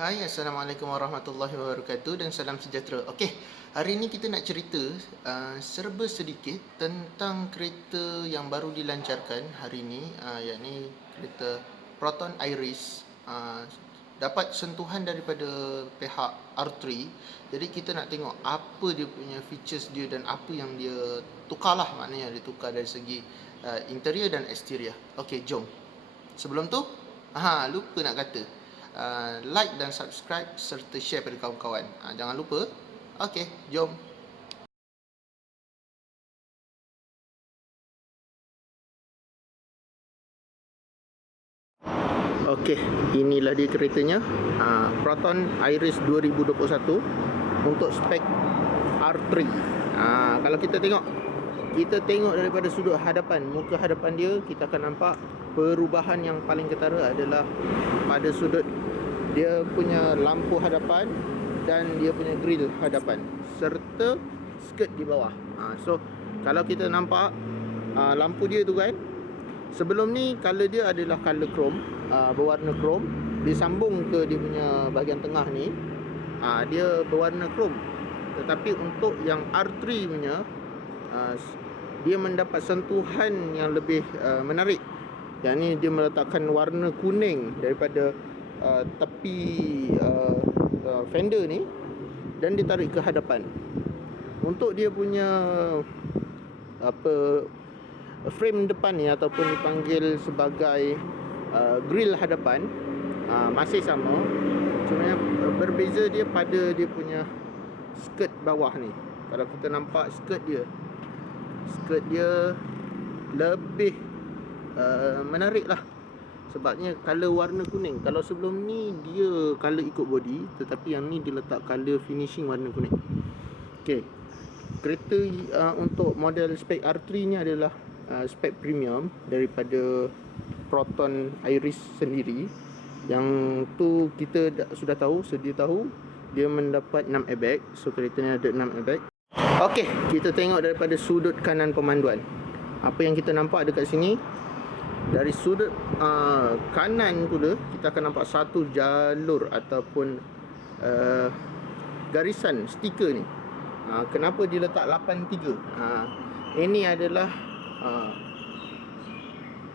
Hai, Assalamualaikum warahmatullahi wabarakatuh dan salam sejahtera. Okey, hari ini kita nak cerita serba sedikit tentang kereta yang baru dilancarkan hari ini, yakni kereta Proton Iris. Dapat sentuhan daripada pihak R3. Jadi kita nak tengok apa dia punya features dia dan apa yang dia tukarlah, maknanya dia tukar dari segi interior dan exterior. Okey, jom. Sebelum tu, lupa nak kata, like dan subscribe serta share pada kawan-kawan. Jangan lupa. Okey, jom. Okey, inilah dia keretanya. Proton Iris 2021 untuk spek R3. Kalau kita tengok daripada sudut hadapan, muka hadapan dia, kita akan nampak perubahan yang paling ketara adalah pada sudut dia punya lampu hadapan dan dia punya grill hadapan serta skirt di bawah. So kalau kita nampak lampu dia tu kan, sebelum ni color dia adalah color chrome, berwarna chrome. Disambung ke dia punya bahagian tengah ni, dia berwarna chrome. Tetapi untuk yang R3 punya, dia mendapat sentuhan yang lebih menarik. Yang ni dia meletakkan warna kuning daripada tepi fender ni dan ditarik ke hadapan. Untuk dia punya frame depan ni ataupun dipanggil sebagai grill hadapan, masih sama, cuma berbeza dia pada dia punya skirt bawah ni. Kalau kita nampak skirt dia lebih menarik lah, sebabnya color warna kuning. Kalau sebelum ni dia color ikut body, tetapi yang ni dia letak color finishing warna kuning. Okey, kereta untuk model spek R3 ni adalah spek premium daripada Proton Iris sendiri. Yang tu kita sudah tahu, sedia tahu, dia mendapat 6 airbag. So kereta ni ada 6 airbag. Okey, kita tengok daripada sudut kanan pemanduan. Apa yang kita nampak dekat sini, dari sudut kanan pula kita akan nampak satu jalur ataupun garisan stiker ni. Kenapa dia letak 83? Ini adalah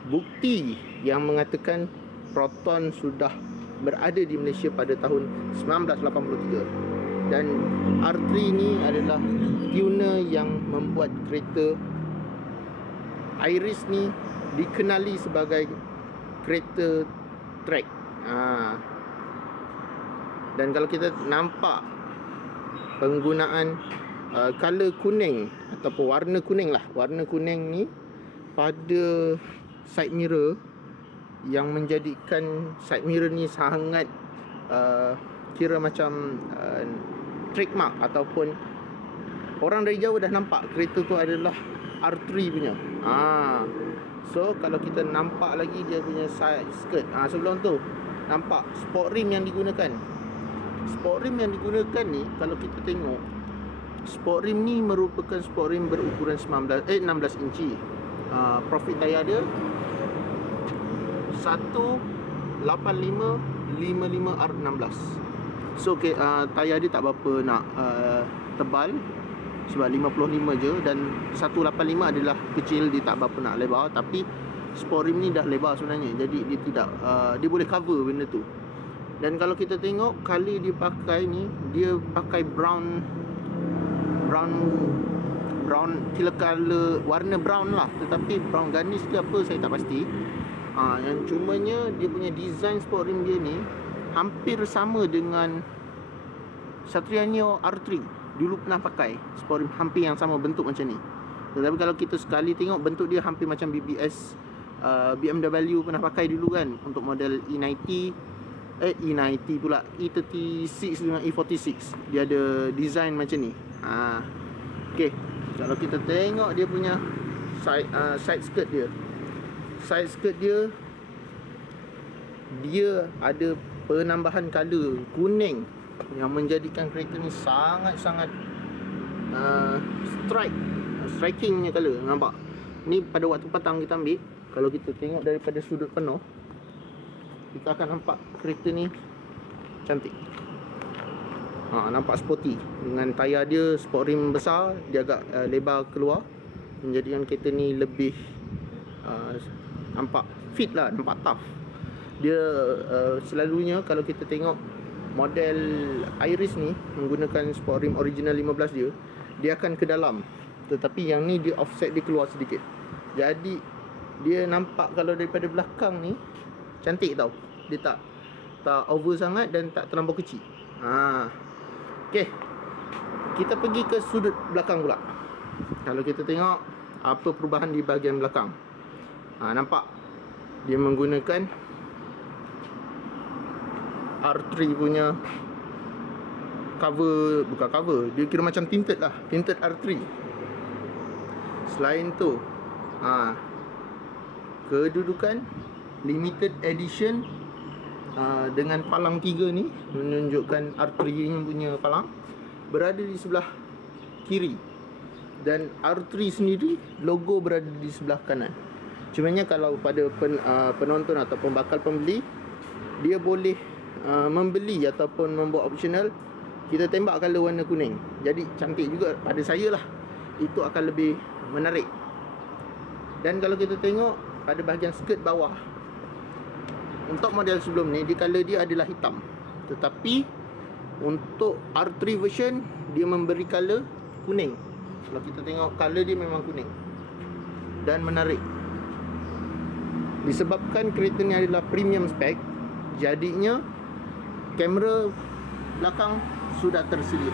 bukti yang mengatakan Proton sudah berada di Malaysia pada tahun 1983. Dan R3 ni adalah tuner yang membuat kereta Iris ni dikenali sebagai kereta track. Dan kalau kita nampak penggunaan color kuning ataupun warna kuning ni pada side mirror, yang menjadikan side mirror ni sangat kira macam trademark, ataupun orang dari jauh dah nampak kereta tu adalah R3 punya. So kalau kita nampak lagi dia punya side skirt, sebelum tu nampak sport rim yang digunakan. Sport rim yang digunakan ni, kalau kita tengok, sport rim ni merupakan sport rim berukuran 16 inci. Profit tayar dia 185/55R16. So tayar dia tak berapa nak tebal, sebab 55 je, dan 185 adalah kecil, dia tak berapa nak lebar. Tapi sport rim ni dah lebar sebenarnya, jadi dia tidak dia boleh cover benda tu. Dan kalau kita tengok color dia pakai ni, dia pakai brown killer color, warna brown lah, tetapi brown garnish ke apa saya tak pasti. Yang cumanya dia punya design sport rim dia ni hampir sama dengan Satria Neo R3 dulu pernah pakai sport rim, hampir yang sama bentuk macam ni. Tetapi kalau kita sekali tengok, bentuk dia hampir macam BBS BMW pernah pakai dulu kan, untuk model E90 pula, E36 dengan E46, dia ada design macam ni. Okey, kalau kita tengok dia punya side skirt dia, dia ada penambahan color kuning yang menjadikan kereta ni sangat-sangat striking punya color. Nampak? Ni pada waktu petang kita ambil. Kalau kita tengok daripada sudut penuh, kita akan nampak kereta ni cantik. Nampak sporty. Dengan tayar dia sport rim besar, dia agak lebar keluar, menjadikan kereta ni lebih nampak fit lah, nampak tough. Dia selalunya kalau kita tengok model Iris ni menggunakan sport rim original 15 dia akan ke dalam. Tetapi yang ni dia offset dia keluar sedikit. Jadi dia nampak kalau daripada belakang ni cantik tau. Dia tak over sangat dan tak terlampau kecil. Okey. Kita pergi ke sudut belakang pula. Kalau kita tengok apa perubahan di bahagian belakang. Nampak dia menggunakan R3 punya cover, bukan cover, dia kira macam tinted lah, tinted R3. Selain tu kedudukan limited edition dengan palang 3 ni menunjukkan R3 ni punya palang berada di sebelah kiri, dan R3 sendiri logo berada di sebelah kanan. Cumanya kalau pada penonton ataupun bakal pembeli, dia boleh membeli ataupun membuat optional kita tembak color warna kuning. Jadi cantik juga pada saya lah. Itu akan lebih menarik. Dan kalau kita tengok pada bahagian skirt bawah, untuk model sebelum ni, color dia adalah hitam. Tetapi untuk R3 version, dia memberi color kuning. Kalau kita tengok color dia memang kuning dan menarik. Disebabkan kereta ni adalah premium spec, jadinya kamera belakang sudah tersedia.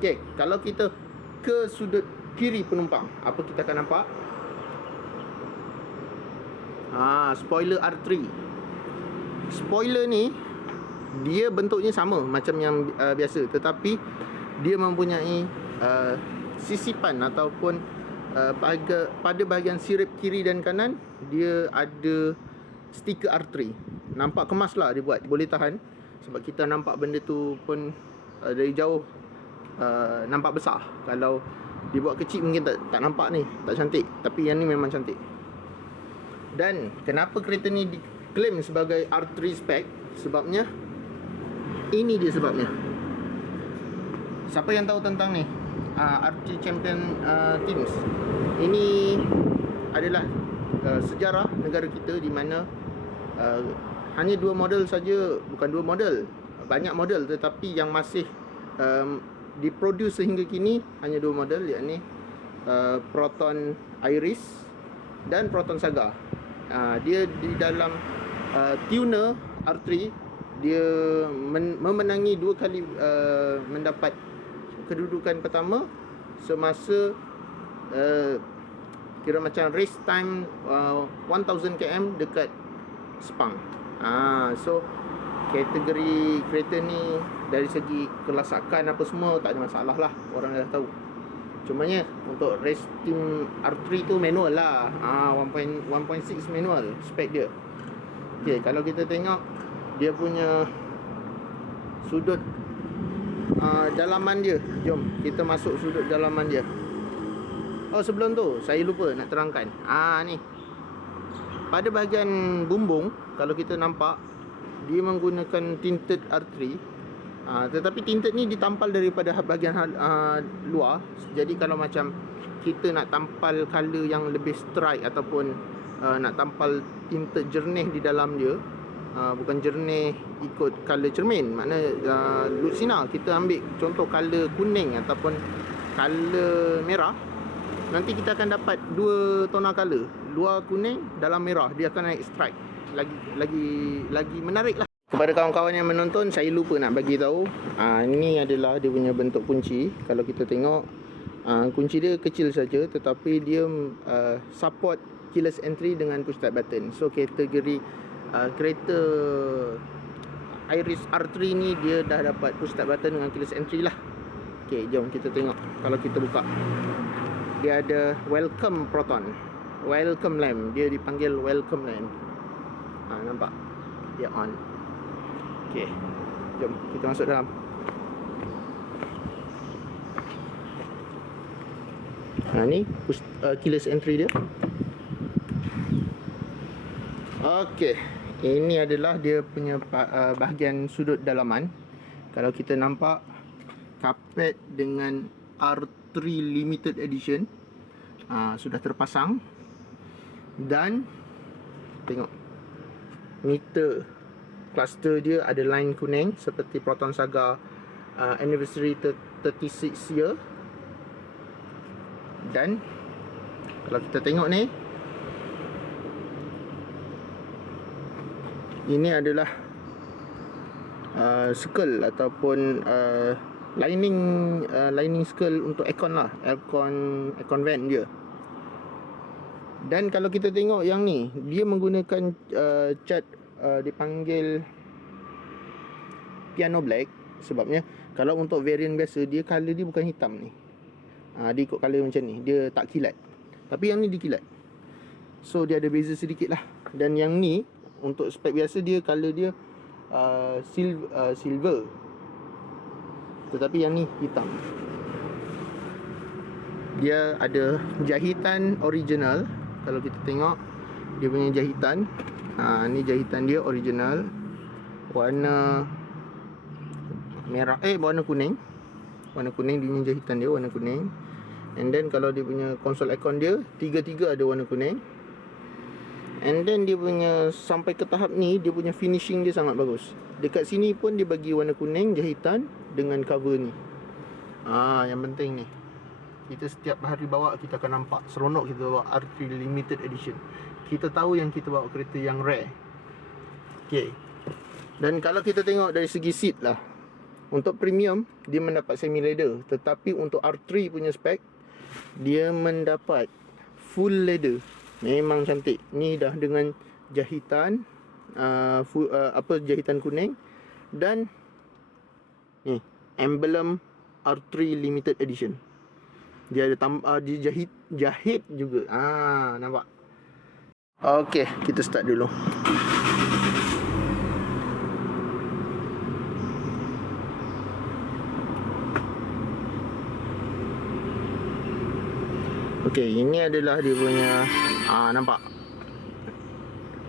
Okey, kalau kita ke sudut kiri penumpang, apa kita akan nampak? Spoiler R3. Spoiler ni dia bentuknya sama macam yang biasa, tetapi dia mempunyai sisipan ataupun pada bahagian sirip kiri dan kanan dia ada stiker R3. Nampak kemas lah dia buat, boleh tahan. Sebab kita nampak benda tu pun dari jauh nampak besar. Kalau dibuat kecil mungkin tak nampak ni, tak cantik. Tapi yang ni memang cantik. Dan kenapa kereta ni diklaim sebagai R3 spec? Sebabnya ini dia sebabnya. Siapa yang tahu tentang ni? R3 Champion Teams. Ini adalah sejarah negara kita di mana hanya 2 model saja, bukan 2 model, banyak model, tetapi yang masih diproduce sehingga kini hanya 2 model, iaitu Proton Iris dan Proton Saga. Dia di dalam tuner R3, dia memenangi 2 kali mendapat kedudukan pertama semasa kira macam race time 1000 km dekat Sepang. So kategori kereta ni dari segi kelasakan apa semua tak ada masalah lah, orang dah tahu. Cumanya untuk race team R3 tu manual lah, 1.6 manual spek dia. Okay, kalau kita tengok dia punya sudut dalaman dia, jom kita masuk sudut dalaman dia. Sebelum tu saya lupa nak terangkan. Ni pada bahagian bumbung, kalau kita nampak dia menggunakan tinted R3, tetapi tinted ni ditampal daripada bahagian luar. Jadi kalau macam kita nak tampal color yang lebih strike ataupun nak tampal tinted jernih di dalam dia, bukan jernih ikut color cermin, maknanya lut sinar, kita ambil contoh color kuning ataupun color merah, nanti kita akan dapat 2 tona color, luar kuning, dalam merah. Dia akan naik strike lagi menarik lah. Kepada kawan-kawan yang menonton, saya lupa nak bagi tahu, ini adalah dia punya bentuk kunci. Kalau kita tengok, kunci dia kecil saja, tetapi dia support keyless entry dengan push start button. So kategori kereta Iris R3 ni dia dah dapat push start button dengan keyless entry lah. Okay, jom kita tengok. Kalau kita buka, dia ada welcome Proton, welcome lamp, dia dipanggil welcome lamp. Nampak dia on. Okay, jom kita masuk dalam. Ni keyless entry dia. Okay, Ini adalah dia punya bahagian sudut dalaman. Kalau kita nampak kapet dengan R3 Limited Edition sudah terpasang. Dan tengok, meter cluster dia ada line kuning seperti Proton Saga Anniversary 36 year. Dan kalau kita tengok ni, ini adalah circle ataupun lining circle untuk aircon lah, aircon vent dia. Dan kalau kita tengok yang ni, dia menggunakan cat dipanggil piano black. Sebabnya kalau untuk variant biasa, dia color dia bukan hitam ni. Dia ikut color macam ni, dia tak kilat. Tapi yang ni dikilat, so dia ada beza sedikit lah. Dan yang ni untuk spek biasa, dia color dia silver, tetapi yang ni hitam. Dia ada jahitan original. Kalau kita tengok dia punya jahitan, ni jahitan dia original, warna merah, warna kuning. Warna kuning, dia punya jahitan dia warna kuning. And then kalau dia punya konsol aircon dia, tiga-tiga ada warna kuning. And then dia punya sampai ke tahap ni, dia punya finishing dia sangat bagus. Dekat sini pun dia bagi warna kuning jahitan dengan cover ni. Yang penting ni, kita setiap hari bawa, kita akan nampak seronok kita bawa R3 Limited Edition. Kita tahu yang kita bawa kereta yang rare. Okay. Dan kalau kita tengok dari segi seat lah, untuk premium dia mendapat semi leather, tetapi untuk R3 punya spek, dia mendapat full leather. Memang cantik. Ni dah dengan jahitan jahitan kuning. Dan ni emblem R3 Limited Edition. Dia ada dia jahit juga. Nampak? Okey, kita start dulu. Okey, ini adalah dia punya nampak?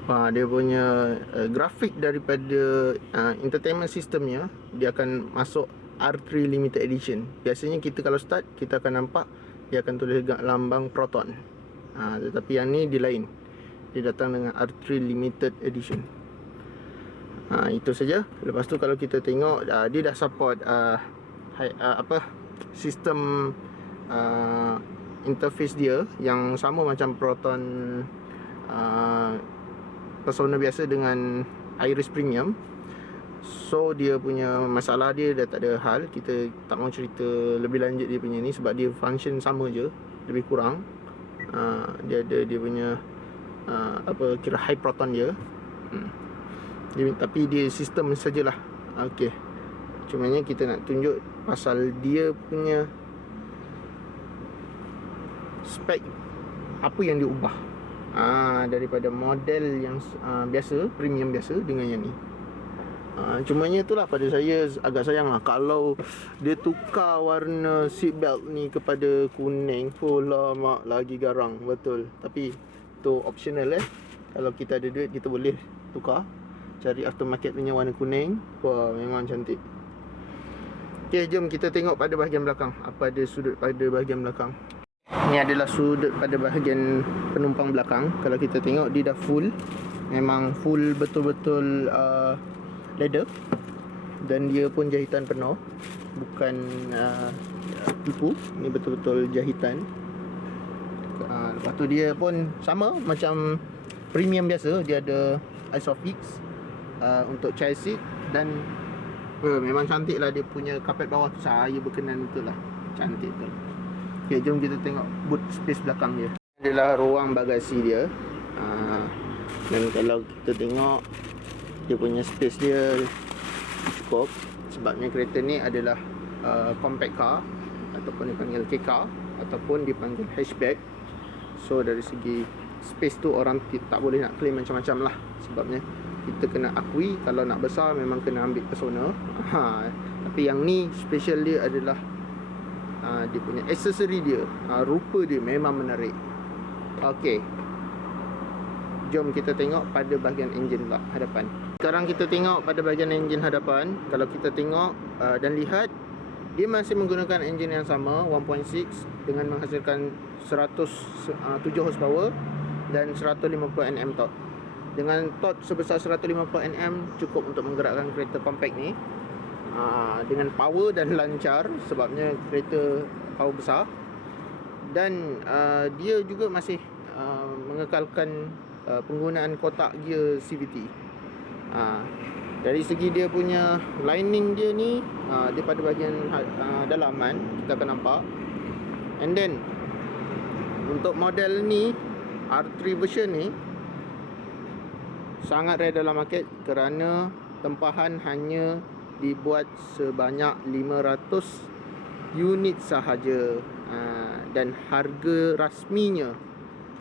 Dia punya grafik daripada entertainment systemnya. Dia akan masuk R3 Limited Edition. Biasanya kita kalau start, kita akan nampak dia akan tulis lambang Proton. Tetapi yang ni dia lain. Dia datang dengan R3 Limited Edition. Itu saja. Lepas tu kalau kita tengok, dia dah support sistem interface dia yang sama macam Proton Persona biasa dengan Iris Premium. So dia punya masalah dia dah tak ada hal. Kita tak mau cerita lebih lanjut dia punya ni, sebab dia function sama je, lebih kurang. Dia ada dia punya kira high proton dia. Tapi dia sistem sajalah. Okey. Cumanya kita nak tunjuk pasal dia punya spek, apa yang dia ubah daripada model yang biasa, premium biasa dengan yang ni. Cumanya itulah, pada saya agak sayang lah kalau dia tukar warna seat belt ni kepada kuning. Mak lagi garang betul. Tapi tu optional Kalau kita ada duit, kita boleh tukar, cari aftermarket punya warna kuning. Wah, memang cantik. Okay, jom kita tengok pada bahagian belakang. Apa ada sudut pada bahagian belakang. Ini adalah sudut pada bahagian penumpang belakang. Kalau kita tengok, dia dah full. Memang full betul-betul leather. Dan dia pun jahitan penuh, bukan tipu. Ini betul-betul jahitan. Lepas tu dia pun sama macam premium biasa. Dia ada Isofix untuk child seat. Dan memang cantik lah dia punya kapet bawah tu. Saya berkenan betul lah, cantik betul. Okay, jom kita tengok boot space belakang dia. Ini adalah ruang bagasi dia. Dan kalau kita tengok, dia punya space dia cukup. Sebabnya kereta ni adalah compact car, ataupun dipanggil K-car, ataupun dipanggil hatchback. So dari segi space tu orang tak boleh nak claim macam-macam lah. Sebabnya kita kena akui, kalau nak besar memang kena ambil Persona. Tapi yang ni special dia adalah dia punya aksesori dia, rupa dia memang menarik. Okey. Jom kita tengok pada bahagian enjin pula hadapan. Sekarang kita tengok pada bahagian enjin hadapan. Kalau kita tengok dan lihat, dia masih menggunakan enjin yang sama 1.6 dengan menghasilkan 107 horsepower dan 150 Nm torque. Dengan torque sebesar 150 Nm cukup untuk menggerakkan kereta compact ni dengan power dan lancar, sebabnya kereta power besar. Dan dia juga masih mengekalkan penggunaan kotak gear CVT. Dari segi dia punya lining dia ni, dia pada bahagian dalaman kita akan nampak. And then untuk model ni, R3 version ni sangat rare dalam market kerana tempahan hanya dibuat sebanyak 500 unit sahaja. Dan harga rasminya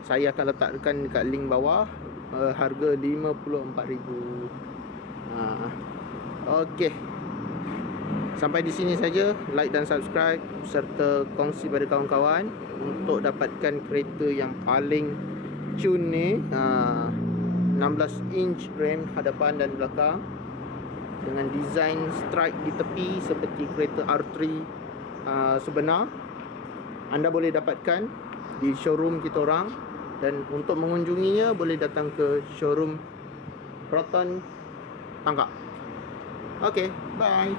saya akan letakkan dekat link bawah, harga RM54,000. Okey. Sampai di sini saja. Like dan subscribe serta kongsi pada kawan-kawan untuk dapatkan kereta yang paling cun ni. 16 inch rim hadapan dan belakang dengan design stripe di tepi seperti kereta R3 sebenar. Anda boleh dapatkan di showroom kita orang, dan untuk mengunjunginya boleh datang ke showroom Proton Tangkak. Okay, bye.